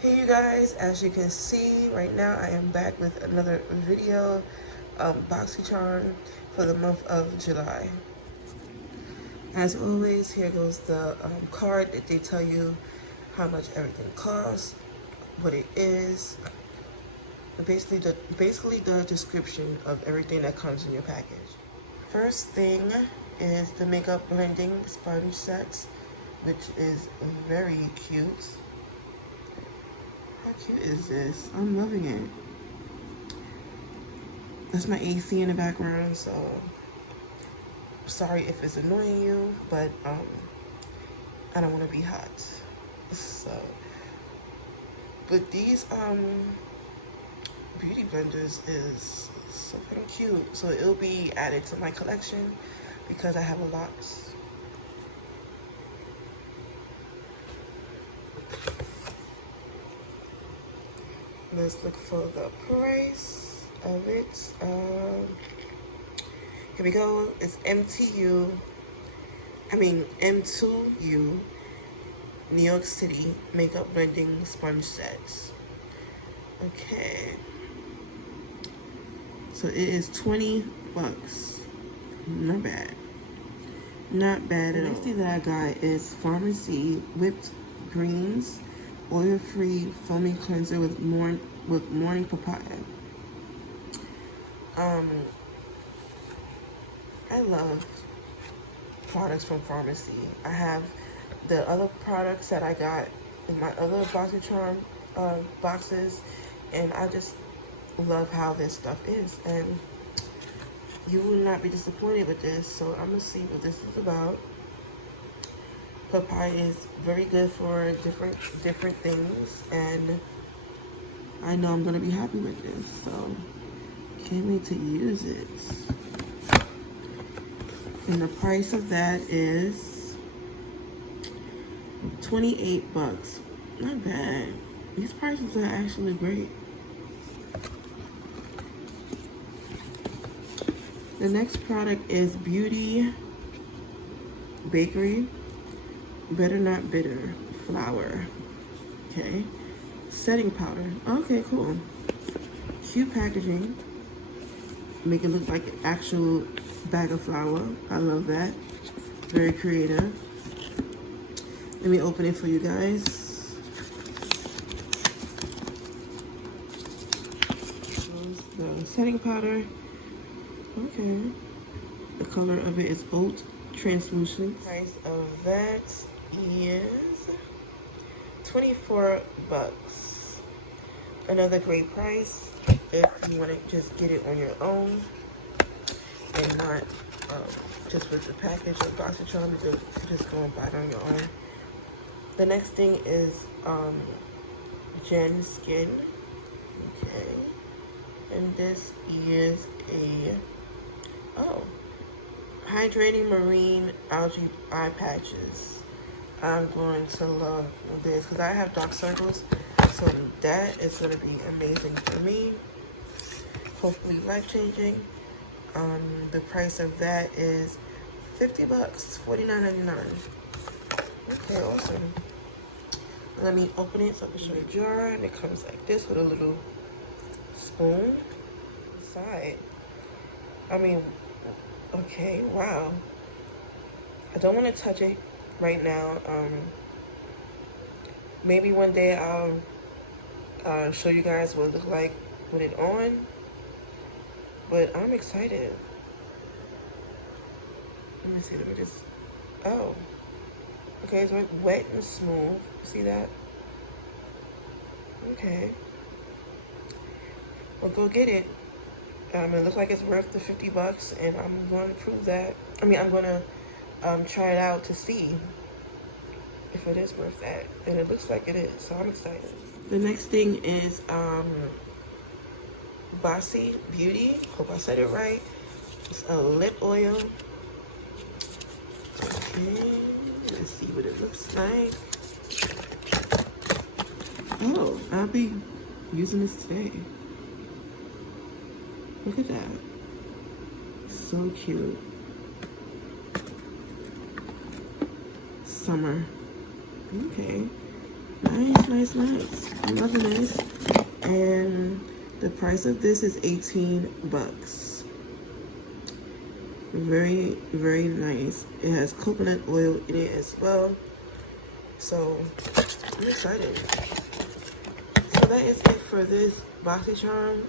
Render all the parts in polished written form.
Hey you guys, as you can see right now I am back with another video, Boxycharm for the month of July. As always, here goes the card that they tell you how much everything costs, what it is, basically the description of everything that comes in your package. First thing is the makeup blending sponge sets, which is very cute. How cute is this? I'm loving it. That's my AC in the background, so sorry if it's annoying you, but I don't want to be hot. So, but these beauty blenders is so fucking cute. So it'll be added to my collection because I have a lot. Let's look for the price of it. Here we go. It's M2U, New York City makeup blending sponge sets. Okay. So it is 20 bucks. Not bad. Not bad at all. The next thing that I got is Pharmacy whipped greens, oil-free foaming cleanser with morning papaya. I love products from Pharmacy. I have the other products that I got in my other Boxycharm boxes, and I just love how this stuff is, and you will not be disappointed with this. So I'm gonna see what this is about. Papaya is very good for different things, and I know I'm gonna be happy with this, so can't wait to use it. And the price of that is 28 bucks. Not bad. These prices are actually great. The next product is Beauty Bakery Better Not Bitter flour. Okay. Setting powder. Okay, cool. Cute packaging. Make it look like an actual bag of flour. I love that. Very creative. Let me open it for you guys. The setting powder. Okay. The color of it is oat translucent. Price of that is 24 bucks. Another great price if you want to just get it on your own and not just with the package of Boxycharm, you just go and buy it on your own. The next thing is Gen Skin. Okay. And this is hydrating marine algae eye patches. I'm going to love this because I have dark circles, so that is going to be amazing for me. Hopefully life-changing. The price of that is 50 bucks, $49.99. Okay, awesome. Let me open it so I can show you the jar, and it comes like this with a little spoon inside. Okay, wow. I don't want to touch it right now. Maybe one day I'll show you guys what it looks like with it on. But I'm excited. Let me see, let me just, oh. Okay, it's wet and smooth. See that? Okay. Well, go get it. It looks like it's worth the 50 bucks, and I'm going to prove that. I'm going to try it out to see if it is worth that. And it looks like it is, so I'm excited. The next thing is Bossy Beauty. Hope I said it right. It's a lip oil. Okay, let's see what it looks like. Oh, I'll be using this today. Look at that. So cute. Summer. Okay. Nice, nice, nice. I'm loving this. And the price of this is 18 bucks. Very, very nice. It has coconut oil in it as well. So I'm excited. So that is it for this Boxycharm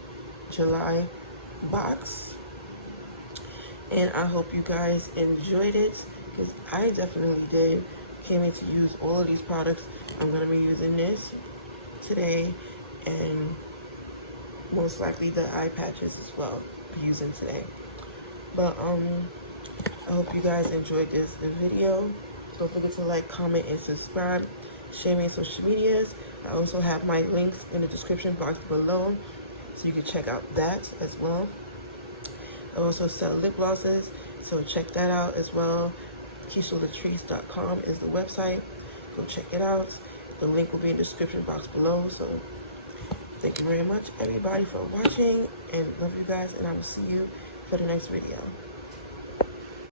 July box. And I hope you guys enjoyed it, because I definitely did. Can't wait to use all of these products. I'm going to be using this today, and most likely the eye patches as well, be using today. But I hope you guys enjoyed this video. Don't forget to like, comment, and subscribe. Share me on social medias. I also have my links in the description box below, so you can check out that as well. I also sell lip glosses, so check that out as well. KeishaLatrice.com is the website. Go check it out. The link will be in the description box below. So thank you very much, everybody, for watching, and love you guys, and I will see you for the next video.